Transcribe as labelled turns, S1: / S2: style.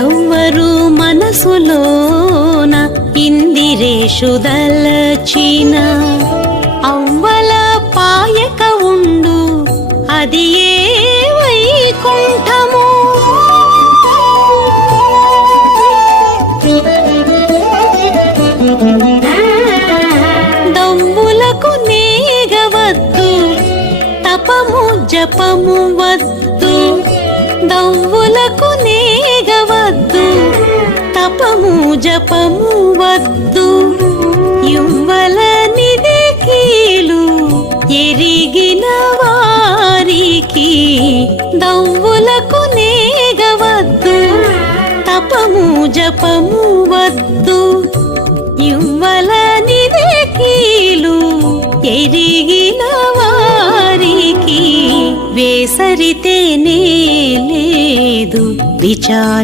S1: ఎవ్వరు మనసులోన ఇందిరేషు దలచిన. అవ్వల పాయక ఉండు అది ఏ వైకుంఠము? దమ్ములకు నేగవద్దు తపము జపము వద్దు. నామము జపము వద్దు. యువలనిదే కీలు ఎరిగిన వారికి దవ్వులకు నేగవద్దు. తపము జపము వద్దు. యువలనిదే కీలు ఎరిగిన వారికి వేసరితేనే లేదు విచార